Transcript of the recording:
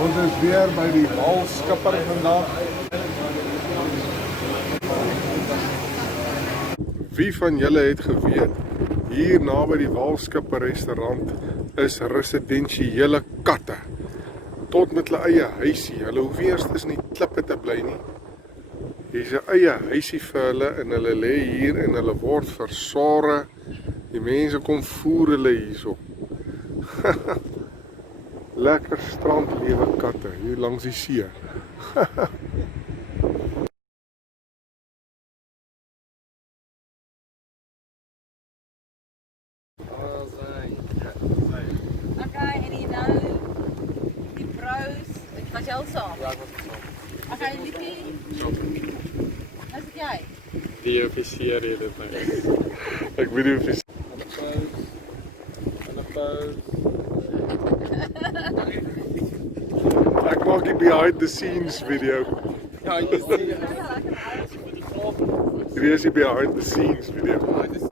Ons is weer by die Walskipper vandag. Wie van julle het geweet, hier naby die Walskipper restaurant is residensiële katte. Tot met hulle eie huisie. Hulle hoef eers in die klippe te bly nie. Hier is 'n eie huisie vir hulle en hulle lê hier en hulle word versorg. Die mense kom voer hulle hierso. Lekker strandlewe katte hier langs die see. Okay, en you know, die pros, was jy al saam? Ja, ek was saam. Okay, Liefie, is dit jy? Die offisier het dit nou. Ek weet nie of jy ek maak die behind the scenes video. Ja, jy sien. Hier is die behind the scenes video. Ja, dis